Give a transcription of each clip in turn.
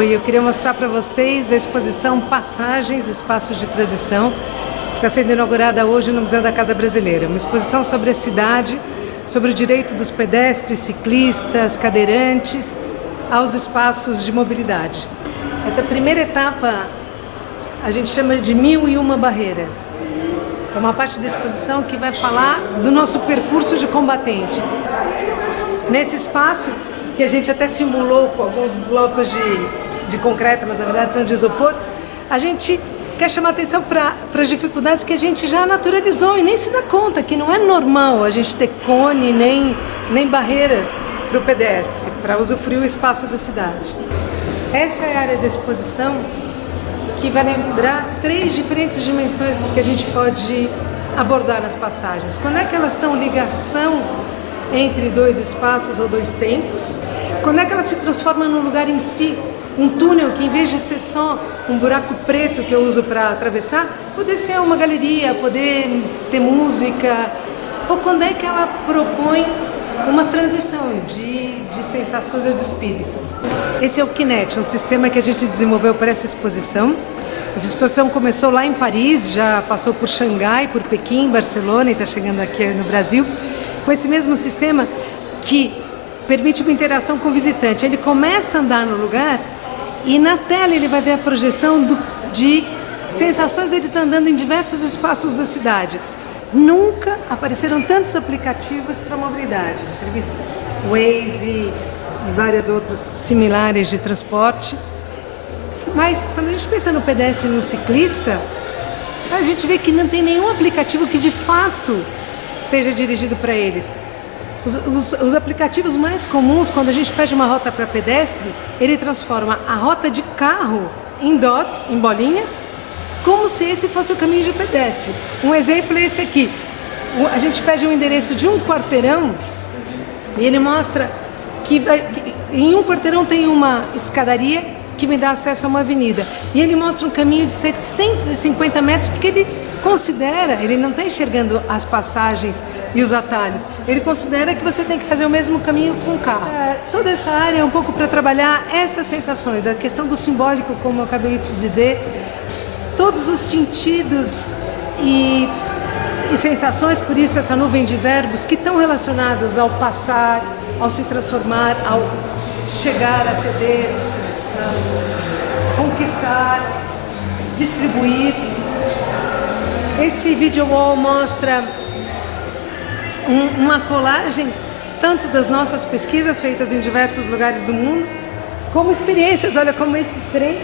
Oi, eu queria mostrar para vocês a exposição Passagens, Espaços de Transição, que está sendo inaugurada hoje no Museu da Casa Brasileira. Uma exposição sobre a cidade, sobre o direito dos pedestres, ciclistas, cadeirantes aos espaços de mobilidade. Essa primeira etapa a gente chama de 1001 barreiras. É uma parte da exposição que vai falar do nosso percurso de combatente. Nesse espaço, que a gente até simulou com alguns blocos de concreto, mas na verdade são de isopor, a gente quer chamar atenção para as dificuldades que a gente já naturalizou e nem se dá conta, que não é normal a gente ter cone nem barreiras para o pedestre, para usufruir o espaço da cidade. Essa é a área da exposição que vai lembrar 3 diferentes dimensões que a gente pode abordar nas passagens. Quando é que elas são ligação entre 2 espaços ou 2 tempos? Quando é que ela se transforma num lugar em si, um túnel que em vez de ser só um buraco preto que eu uso para atravessar, poder ser uma galeria, poder ter música, ou quando é que ela propõe uma transição de sensações ou de espírito. Esse é o Kinet, um sistema que a gente desenvolveu para essa exposição. Essa exposição começou lá em Paris, já passou por Xangai, por Pequim, Barcelona e está chegando aqui no Brasil, com esse mesmo sistema que permite uma interação com o visitante. Ele começa a andar no lugar e na tela ele vai ver a projeção de sensações dele estar andando em diversos espaços da cidade. Nunca apareceram tantos aplicativos para mobilidade, serviços Waze e várias outros similares de transporte. Mas quando a gente pensa no pedestre e no ciclista, a gente vê que não tem nenhum aplicativo que de fato esteja dirigido para eles. Os aplicativos mais comuns, quando a gente pede uma rota para pedestre, ele transforma a rota de carro em dots, em bolinhas, como se esse fosse o caminho de pedestre. Um exemplo é esse aqui. A gente pede um endereço de 1 quarteirão e ele mostra que em 1 quarteirão tem uma escadaria que me dá acesso a uma avenida. E ele mostra um caminho de 750 metros, porque ele considera, ele não está enxergando as passagens e os atalhos, ele considera que você tem que fazer o mesmo caminho com o carro. Toda essa área é um pouco para trabalhar essas sensações, a questão do simbólico, como eu acabei de dizer, todos os sentidos e sensações, por isso essa nuvem de verbos que estão relacionados ao passar, ao se transformar, ao chegar, a ceder, a conquistar, distribuir. Esse video wall mostra uma colagem tanto das nossas pesquisas feitas em diversos lugares do mundo, como experiências. Olha como esse trem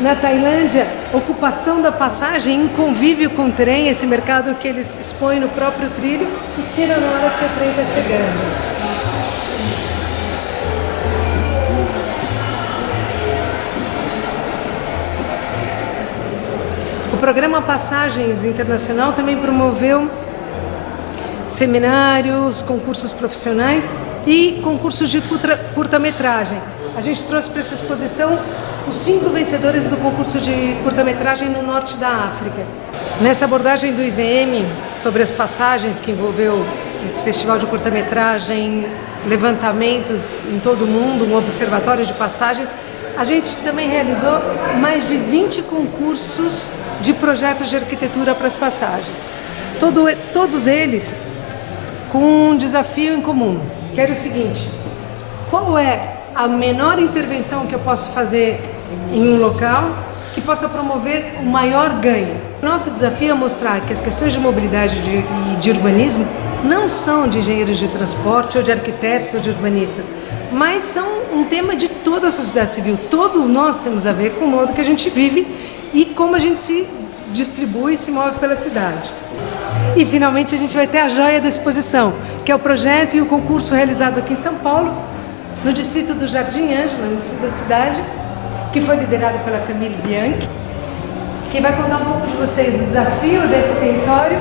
na Tailândia, ocupação da passagem em convívio com o trem, esse mercado que eles expõem no próprio trilho e tiram na hora que o trem está chegando. O programa Passagens Internacional também promoveu seminários, concursos profissionais e concursos de curta-metragem. A gente trouxe para essa exposição os 5 vencedores do concurso de curta-metragem no norte da África. Nessa abordagem do IVM sobre as passagens, que envolveu esse festival de curta-metragem, levantamentos em todo o mundo, um observatório de passagens, a gente também realizou mais de 20 concursos de projetos de arquitetura para as passagens. Todos eles com um desafio em comum, que era o seguinte: qual é a menor intervenção que eu posso fazer em um local que possa promover o maior ganho? Nosso desafio é mostrar que as questões de mobilidade e de urbanismo não são de engenheiros de transporte ou de arquitetos ou de urbanistas, mas são um tema de toda a sociedade civil. Todos nós temos a ver com o modo que a gente vive e como a gente se distribui e se move pela cidade. E finalmente a gente vai ter a joia da exposição, que é o projeto e o concurso realizado aqui em São Paulo, no distrito do Jardim Ângela, no sul da cidade, que foi liderado pela Camille Bianchi, que vai contar um pouco de vocês do desafio desse território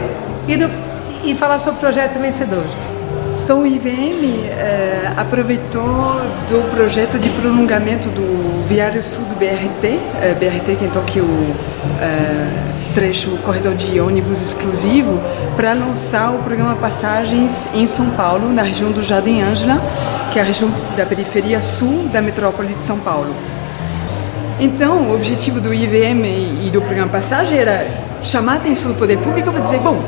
e falar sobre o projeto vencedor. Então o IVM aproveitou do projeto de prolongamento do Viário Sul do BRT, que então que o trecho corredor de ônibus exclusivo, para lançar o programa Passagens em São Paulo, na região do Jardim Ângela, que é a região da periferia sul da metrópole de São Paulo. Então, o objetivo do IVM e do programa Passagem era chamar a atenção do poder público para dizer, bom,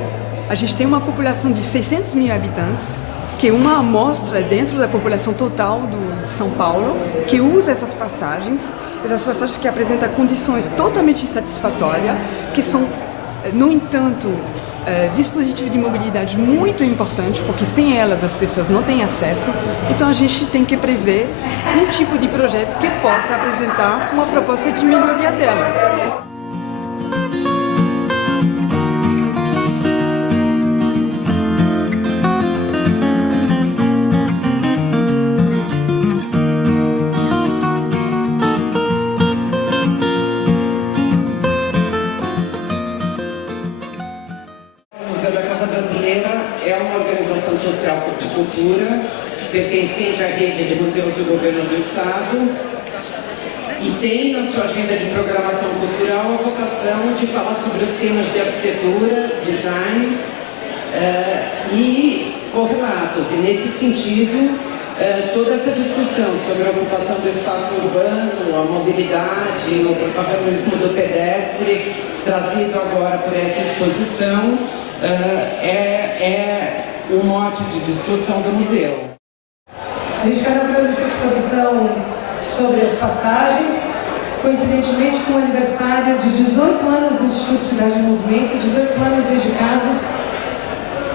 a gente tem uma população de 600 mil habitantes, que é uma amostra dentro da população total de São Paulo, que usa essas passagens que apresentam condições totalmente insatisfatórias, que são, no entanto, dispositivos de mobilidade muito importantes, porque sem elas as pessoas não têm acesso. Então a gente tem que prever um tipo de projeto que possa apresentar uma proposta de melhoria delas. Pertencente à rede de museus do governo do Estado e tem na sua agenda de programação cultural a vocação de falar sobre os temas de arquitetura, design e correlatos. E nesse sentido, toda essa discussão sobre a ocupação do espaço urbano, a mobilidade, o protagonismo do pedestre, trazido agora por essa exposição, é um mote de discussão do museu. A gente quer agradecer essa exposição sobre as passagens, coincidentemente com o aniversário de 18 anos do Instituto Cidade em Movimento, 18 anos dedicados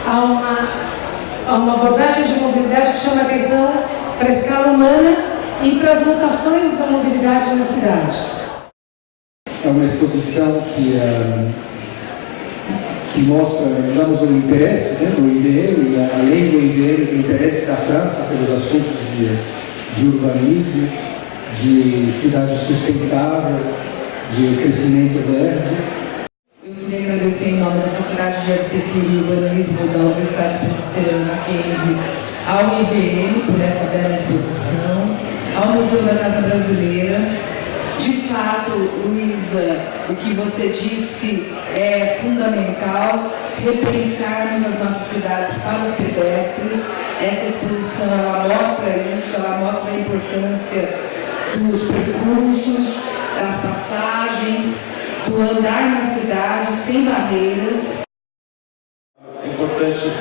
a uma abordagem de mobilidade que chama atenção para a escala humana e para as mutações da mobilidade na cidade. É uma exposição que mostra, digamos, o interesse do IVM, e além do IVM, o interesse da França pelos assuntos de urbanismo, de cidade sustentável, de crescimento verde. Eu queria agradecer em nome da Faculdade de Arquitetura e Urbanismo da Universidade Presbiteriana Mackenzie ao IVM por essa bela exposição, ao Museu da Casa Brasileira. De fato, Luísa, o que você disse é fundamental, repensarmos as nossas cidades para os pedestres. Essa exposição, ela mostra isso, ela mostra a importância dos percursos, das passagens, do andar na cidade sem barreiras. É importante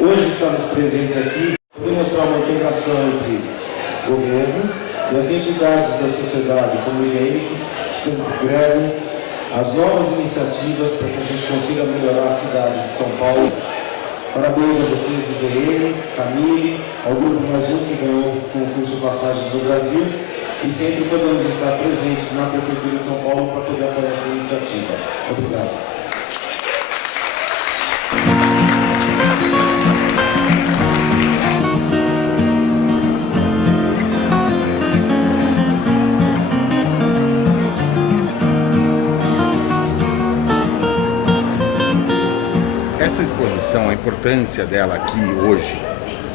hoje estarmos presentes aqui, poder mostrar uma integração entre governo e as entidades da sociedade, como o IVM, que congregam as novas iniciativas para que a gente consiga melhorar a cidade de São Paulo. Parabéns a vocês, IVM, Camille, ao Grupo Mais Um, que ganhou o concurso Passagens do Brasil, e sempre podemos estar presentes na Prefeitura de São Paulo para poder apoiar essa iniciativa. Obrigado. Essa exposição, a importância dela aqui hoje,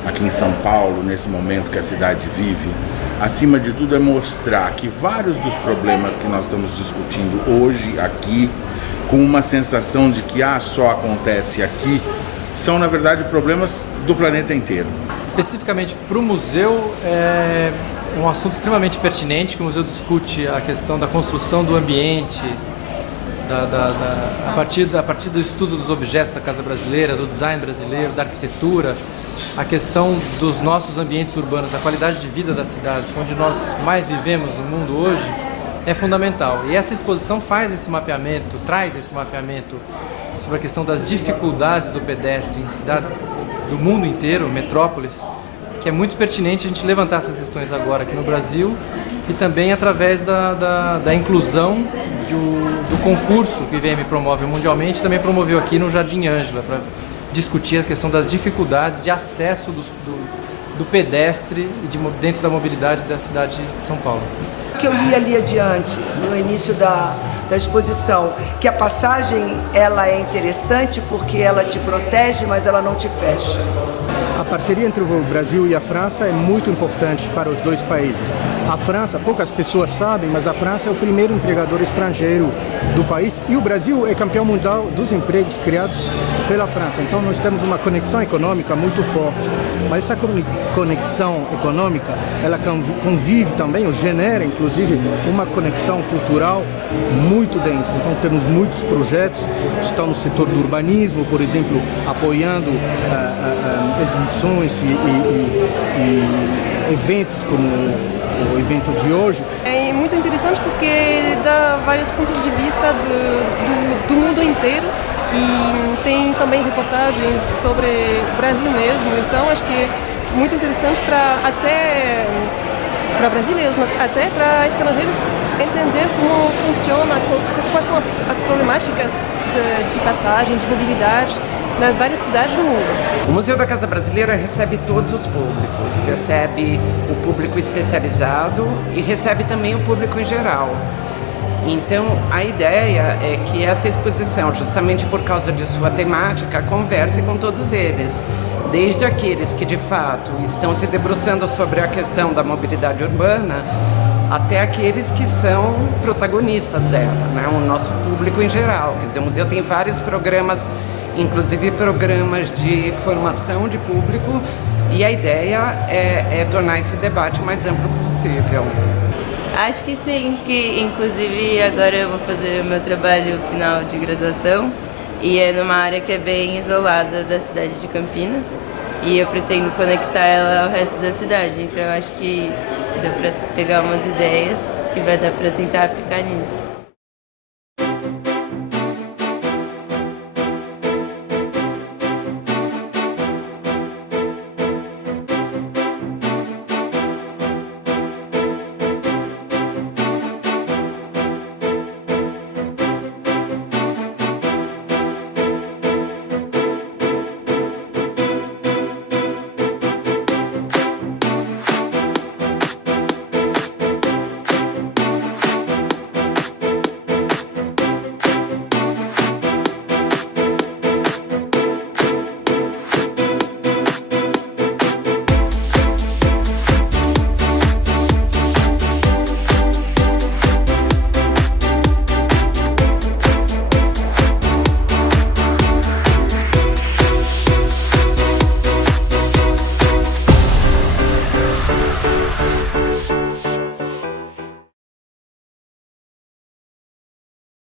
aqui em São Paulo, nesse momento que a cidade vive, acima de tudo é mostrar que vários dos problemas que nós estamos discutindo hoje aqui, com uma sensação de que só acontece aqui, são na verdade problemas do planeta inteiro. Especificamente para o museu, é um assunto extremamente pertinente, que o museu discute a questão da construção do ambiente, a partir do estudo dos objetos da Casa Brasileira, do design brasileiro, da arquitetura, a questão dos nossos ambientes urbanos, a qualidade de vida das cidades, que é onde nós mais vivemos no mundo hoje, é fundamental. E essa exposição faz esse mapeamento, traz esse mapeamento sobre a questão das dificuldades do pedestre em cidades do mundo inteiro, metrópoles, que é muito pertinente a gente levantar essas questões agora aqui no Brasil e também através da inclusão do concurso que o IVM promove mundialmente, também promoveu aqui no Jardim Ângela, para discutir a questão das dificuldades de acesso do pedestre e dentro da mobilidade da cidade de São Paulo. O que eu li ali adiante, no início da exposição, que a passagem ela é interessante porque ela te protege, mas ela não te fecha. A parceria entre o Brasil e a França é muito importante para os dois países. A França, poucas pessoas sabem, mas a França é o primeiro empregador estrangeiro do país e o Brasil é campeão mundial dos empregos criados pela França. Então nós temos uma conexão econômica muito forte. Mas essa conexão econômica, ela convive também, ou genera inclusive uma conexão cultural muito densa. Então temos muitos projetos que estão no setor do urbanismo, por exemplo, apoiando exibições e eventos como o evento de hoje. É muito interessante porque dá vários pontos de vista do mundo inteiro e tem também reportagens sobre o Brasil mesmo, então acho que é muito interessante até para brasileiros, mas até para estrangeiros entender como funciona, quais são as problemáticas de passagem, de mobilidade nas várias cidades do mundo. O Museu da Casa Brasileira recebe todos os públicos, recebe o público especializado e recebe também o público em geral. Então, a ideia é que essa exposição, justamente por causa de sua temática, converse com todos eles, desde aqueles que, de fato, estão se debruçando sobre a questão da mobilidade urbana, até aqueles que são protagonistas dela, né? O nosso público em geral. Quer dizer, o museu tem vários programas, inclusive programas de formação de público, e a ideia é tornar esse debate o mais amplo possível. Acho que sim, que inclusive agora eu vou fazer o meu trabalho final de graduação e é numa área que é bem isolada da cidade de Campinas e eu pretendo conectar ela ao resto da cidade, então eu acho que dá para pegar umas ideias que vai dar para tentar aplicar nisso.